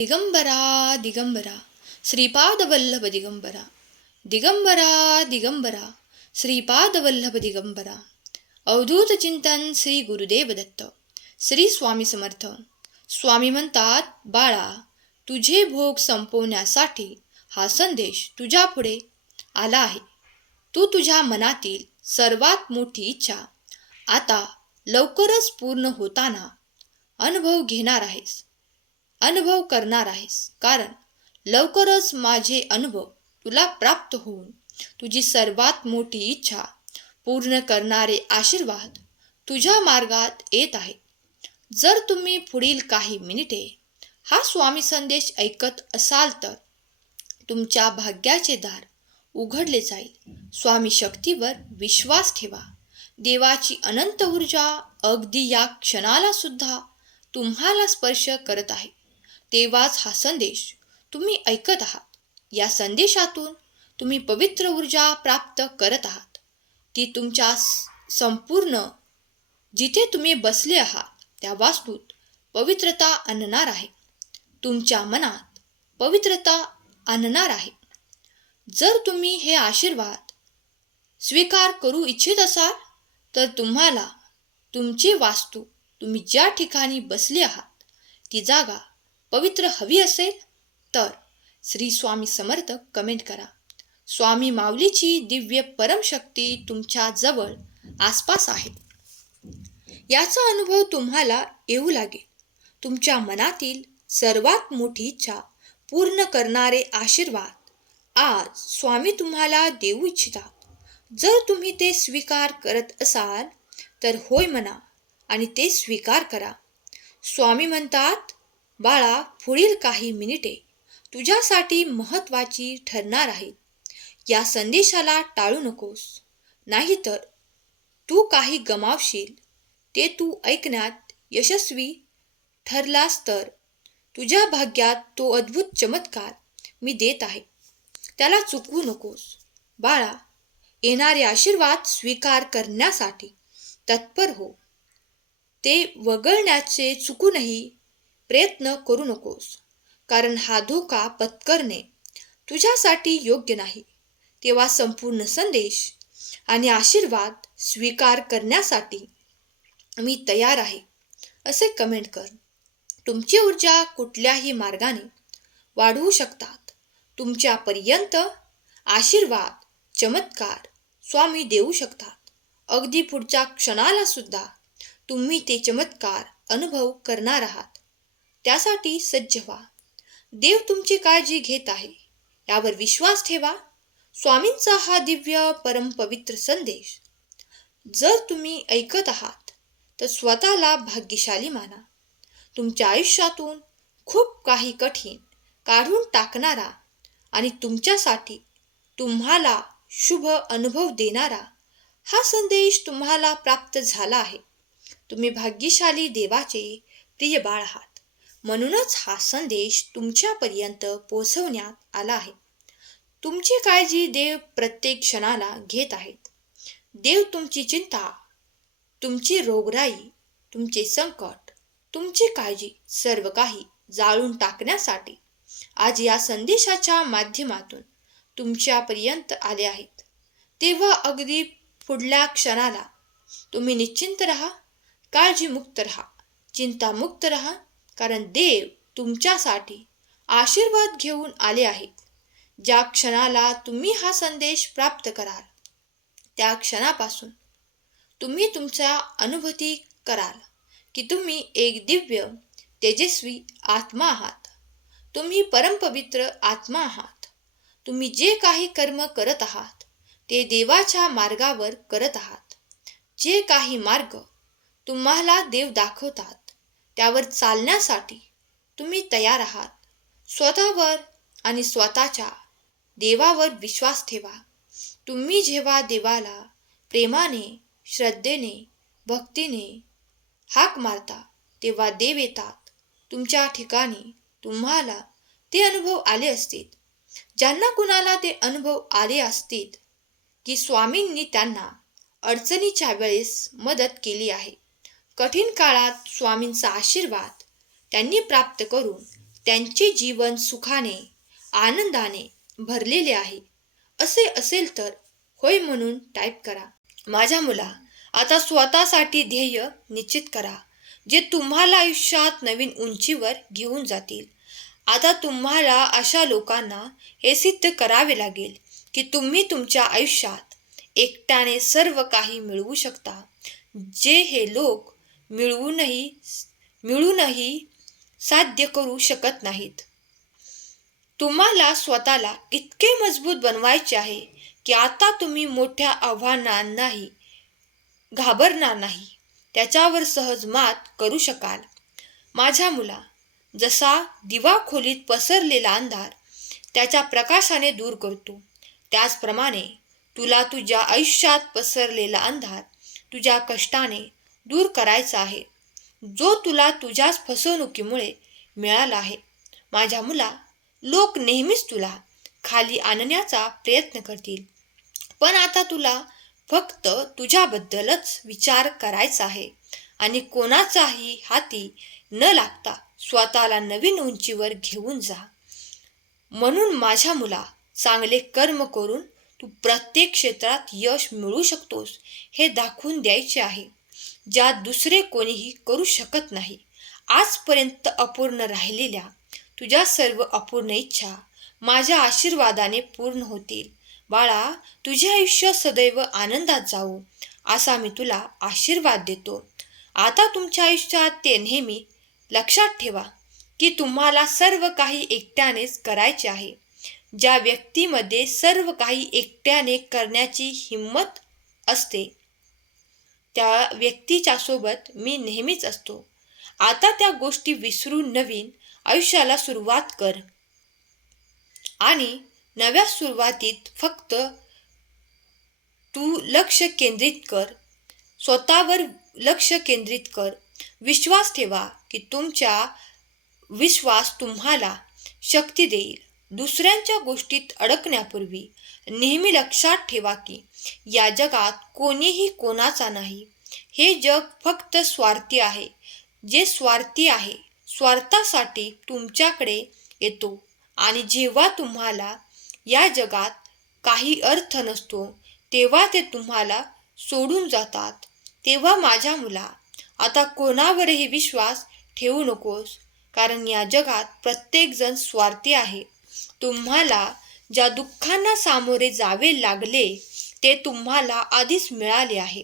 दिगंबरा दिगंबरा श्रीपादवल्लभ दिगंबरा दिगंबरा दिगंबरा श्रीपादवल्लभ दिगंबरा अवधूत चिंतन श्री गुरुदेव दत्त श्री स्वामी समर्थ स्वामी म्हणतात बाळा तुझे भोग संपवण्यासाठी हा संदेश तुझ्या पुढे आला आहे. तू तुझ्या मनातील सर्वात मोठी इच्छा. आता लवकरच पूर्ण होताना अनुभव घेणार आहेस. अनुभव करणार आहेस. कारण लवकरच माझे अनुभव तुला प्राप्त होऊन तुझी सर्वात मोठी इच्छा पूर्ण करणारे आशीर्वाद तुझ्या मार्गात येत आहेत जर तुम्ही पुढील काही मिनिटे हा स्वामी संदेश ऐकत असाल तर तुमच्या भाग्याचे दार उघडले जाईल. स्वामी शक्तीवर विश्वास ठेवा. देवाची अनंत ऊर्जा अगदी या क्षणाला सुद्धा तुम्हाला स्पर्श करत आहे. तेव्हाच हा संदेश तुम्ही ऐकत आहात. या संदेशातून तुम्ही पवित्र ऊर्जा प्राप्त करत आहात. ती तुमच्या संपूर्ण जिथे तुम्ही बसले आहात त्या वास्तूत पवित्रता आणणार आहे. तुमच्या मनात पवित्रता आणणार आहे. जर तुम्ही हे आशीर्वाद स्वीकार करू इच्छित असाल तर तुम्हाला तुमची वास्तू तुम्ही ज्या ठिकाणी बसले आहात ती जागा पवित्र हवी असेल तर श्री स्वामी समर्थ कमेंट करा. स्वामी माऊलीची दिव्य परमशक्ती तुमच्या जवळ आसपास आहे. याचा अनुभव तुम्हाला येऊ लागेल. तुमच्या मनातील सर्वात मोठी इच्छा पूर्ण करणारे आशीर्वाद आज स्वामी तुम्हाला देऊ इच्छितात. जर तुम्ही ते स्वीकार करत असाल तर होय म्हणा आणि ते स्वीकार करा. स्वामी म्हणतात बाळा पुढील काही मिनिटे तुझ्यासाठी महत्त्वाची ठरणार आहेत. या संदेशाला टाळू नकोस. नाहीतर तू काही गमावशील. ते तू ऐकण्यात यशस्वी ठरलास तर तुझ्या भाग्यात तो अद्भुत चमत्कार मी देत आहे. त्याला चुकवू नकोस. बाळा येणारे आशीर्वाद स्वीकार करण्यासाठी तत्पर हो. ते वगळण्याचे चुकूनही प्रयत्न करू नकोस. कारण हा धोका पत्करणे तुझ्यासाठी योग्य नाही. तेव्हा संपूर्ण संदेश आणि आशीर्वाद स्वीकार करण्यासाठी मी तयार आहे असे कमेंट कर. तुमची ऊर्जा कुठल्याही मार्गाने वाढवू शकतात. तुमच्यापर्यंत आशीर्वाद चमत्कार स्वामी देऊ शकतात. अगदी पुढच्या क्षणाला सुद्धा तुम्ही ते चमत्कार अनुभव करणार आहात. त्यासाठी सज्ज व्हा. देव तुमची काळजी घेत आहे. यावर विश्वास ठेवा. स्वामींचा हा दिव्य परमपवित्र संदेश. जर तुम्ही ऐकत आहात तर स्वतःला भाग्यशाली माना. तुमच्या आयुष्यातून खूप काही कठीण काढून टाकणारा आणि तुमच्यासाठी तुम्हाला शुभ अनुभव देणारा हा संदेश तुम्हाला प्राप्त झाला आहे. तुम्ही भाग्यशाली देवाचे प्रिय बाळ आहात. म्हणूनच हा संदेश तुमच्यापर्यंत पोहोचवण्यात आला आहे. तुमची काळजी देव प्रत्येक क्षणाला घेत आहेत. देव तुमची चिंता तुमची रोगराई तुमचे संकट तुमची काळजी सर्व काही जाळून टाकण्यासाठी आज या संदेशाच्या माध्यमातून तुमच्यापर्यंत आले आहेत. तेव्हा अगदी पुढल्या क्षणाला तुम्ही निश्चिंत रहा काळजीमुक्त रहा चिंतामुक्त रहा कारण देव तुमच्यासाठी आशीर्वाद घेऊन आले आहेत. ज्या क्षणाला तुम्ही हा संदेश प्राप्त कराल त्या क्षणापासून तुम्ही तुमच्या अनुभूती कराल की तुम्ही एक दिव्य तेजस्वी आत्मा आहात. तुम्ही परमपवित्र आत्मा आहात. तुम्ही जे काही कर्म करत आहात ते देवाच्या मार्गावर करत आहात. जे काही मार्ग तुम्हाला देव दाखवतात त्यावर चालण्यासाठी तुम्ही तयार आहात. स्वतःवर आणि स्वतःच्या देवावर विश्वास ठेवा. तुम्ही जेव्हा देवाला प्रेमाने श्रद्धेने भक्तीने हाक मारता तेव्हा देव येतात. तुमच्या ठिकाणी तुम्हाला ते अनुभव आले असतील. ज्यांना कुणाला ते अनुभव आले असतील की स्वामींनी त्यांना अडचणीच्या वेळेस मदत केली आहे. कठीण काळात स्वामींचा आशीर्वाद त्यांनी प्राप्त करून त्यांचे जीवन सुखाने आनंदाने भरलेले आहे. असे असेल तर होय म्हणून टाईप करा. माझ्या मुला आता स्वतःसाठी ध्येय निश्चित करा जे तुम्हाला आयुष्यात नवीन उंचीवर घेऊन जातील. आता तुम्हाला अशा लोकांना हे सिद्ध करावे लागेल की तुम्ही तुमच्या आयुष्यात एकट्याने सर्व काही मिळवू शकता. जे हे लोक मिळवूनही मिळूनही साध्य करू शकत नाहीत. तुम्हाला स्वतःला इतके मजबूत बनवायचे आहे की आता तुम्ही मोठ्या आव्हानांनाही घाबरणार नाही. त्याच्यावर सहज मात करू शकाल. माझ्या मुला जसा दिवा खोलीत पसरलेला अंधार त्याच्या प्रकाशाने दूर करतो. त्याचप्रमाणे तुला तुझ्या आयुष्यात पसरलेला अंधार तुझ्या कष्टाने दूर करायचा आहे. जो तुला तुझ्याच फसवणुकीमुळे मिळाला आहे. माझ्या मुला लोक नेहमीच तुला खाली आणण्याचा प्रयत्न करतील. पण आता तुला फक्त तुझ्याबद्दलच विचार करायचा आहे आणि कोणाचाही हाती न लागता स्वतःला नवीन उंचीवर घेऊन जा. म्हणून माझ्या मुला चांगले कर्म करून तू प्रत्येक क्षेत्रात यश मिळवू शकतोस हे दाखवून द्यायचे आहे. ज्या दुसरे कोणीही करू शकत नाही. आजपर्यंत अपूर्ण राहिलेल्या तुझ्या सर्व अपूर्ण इच्छा माझ्या आशीर्वादाने पूर्ण होतील. बाळा तुझे आयुष्य सदैव आनंदात जाऊ असा मी तुला आशीर्वाद देतो. आता तुमच्या आयुष्यात ते नेहमी लक्षात ठेवा की तुम्हाला सर्व काही एकट्यानेच करायचे आहे. ज्या व्यक्तीमध्ये सर्व काही एकट्याने करण्याची हिंमत असते त्या व्यक्तीच्या सोबत मी नेहमीच असतो. आता त्या गोष्टी विसरून नवीन आयुष्याला सुरुवात कर. आणि नव्या सुरुवातीत फक्त तू लक्ष केंद्रित कर. स्वतःवर लक्ष केंद्रित कर. विश्वास ठेवा की तुमच्या विश्वास तुम्हाला शक्ती देईल. दुसऱ्यांच्या गोष्टीत अडकण्यापूर्वी नेहमी लक्षात ठेवा की या जगात कोणीही कोणाचा नाही. हे जग फक्त स्वार्थी आहे. जे स्वार्थी आहे स्वार्थासाठी तुमच्याकडे येतो आणि जेव्हा तुम्हाला या जगात काही अर्थ नसतो तेव्हा ते तुम्हाला सोडून जातात. तेव्हा माझ्या मुला आता कोणावरही विश्वास ठेवू नकोस कारण या जगात प्रत्येकजण स्वार्थी आहे. तुम्हाला ज्या दुःखांना सामोरे जावे लागले ते तुम्हाला आधीच मिळाले आहे.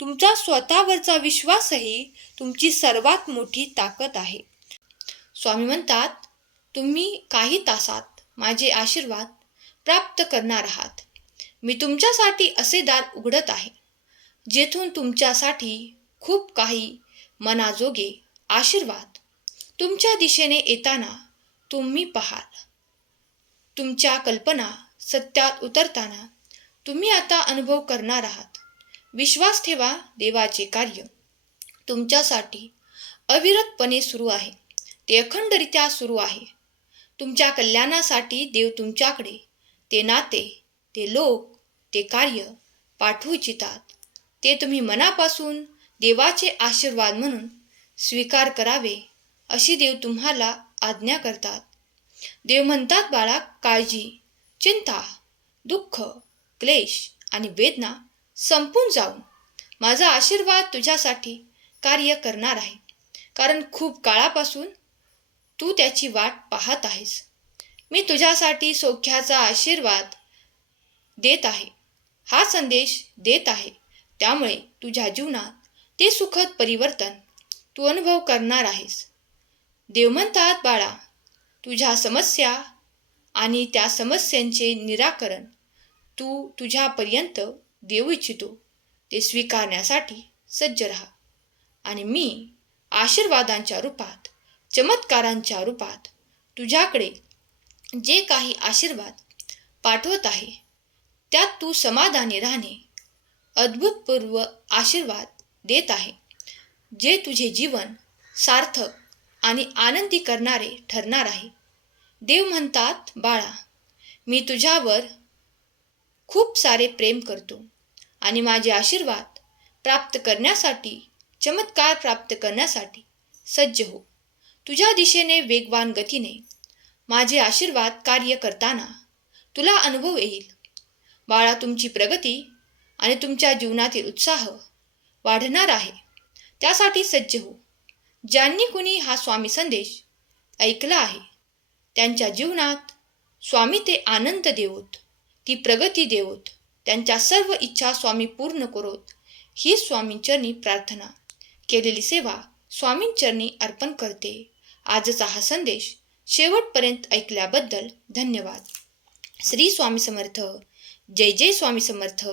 तुमचा स्वतःवरचा विश्वासही तुमची सर्वात मोठी ताकद आहे. स्वामी म्हणतात तुम्ही काही तासात माझे आशीर्वाद प्राप्त करणार आहात. मी तुमच्यासाठी असे दार उघडत आहे जेथून तुमच्यासाठी खूप काही मनाजोगे आशीर्वाद तुमच्या दिशेने येताना तुम्ही पाहाल. तुमच्या कल्पना सत्यात उतरताना तुम्ही आता अनुभव करणार आहात. विश्वास ठेवा देवाचे कार्य. तुमच्यासाठी अविरतपणे सुरू आहे. ते अखंडरित्या सुरू आहे. तुमच्या कल्याणासाठी देव तुमच्याकडे. ते नाते ते लोक ते कार्य पाठवू इच्छितात ते तुम्ही मनापासून देवाचे आशीर्वाद म्हणून स्वीकार करावे अशी देव तुम्हाला आज्ञा करतात. देव म्हणतात बाळा काळजी चिंता दुःख क्लेश आणि वेदना संपून जाऊन माझा आशीर्वाद तुझ्यासाठी कार्य करणार आहे. कारण खूप काळापासून तू त्याची वाट पाहत आहेस. मी तुझ्यासाठी सौख्याचा आशीर्वाद देत आहे. हा संदेश देत आहे. त्यामुळे तुझ्या जीवनात ते सुखद परिवर्तन तू अनुभव करणार आहेस. देव म्हणतात बाळा तुझ्या समस्या आणि त्या समस्यांचे निराकरण तू तुझ्यापर्यंत देऊ इच्छितो. ते स्वीकारण्यासाठी सज्ज राहा. आणि मी आशीर्वादांच्या रूपात चमत्कारांच्या रूपात तुझ्याकडे जे काही आशीर्वाद पाठवत आहे त्यात तू समाधानी राहणे अद्भुतपूर्व आशीर्वाद देत आहे जे तुझे जीवन सार्थक आणि आनंदी करणारे ठरणार आहे. देव म्हणतात बाळा मी तुझ्यावर खूप सारे प्रेम करतो आणि माझे आशीर्वाद प्राप्त करण्यासाठी चमत्कार प्राप्त करण्यासाठी सज्ज हो. तुझ्या दिशेने वेगवान गतीने माझे आशीर्वाद कार्य करताना तुला अनुभव येईल. बाळा तुमची प्रगती आणि तुमच्या जीवनातील उत्साह वाढणार आहे. त्यासाठी सज्ज हो. ज्यांनी कुणी हा स्वामी संदेश ऐकला आहे त्यांच्या जीवनात स्वामी ते आनंद देवोत ती प्रगती देवोत त्यांच्या सर्व इच्छा स्वामी पूर्ण करोत. ही स्वामींचरणी प्रार्थना केलेली सेवा स्वामींचरणी अर्पण करते. आजचा हा संदेश शेवटपर्यंत ऐकल्याबद्दल धन्यवाद. श्री स्वामी समर्थ. जय जय स्वामी समर्थ.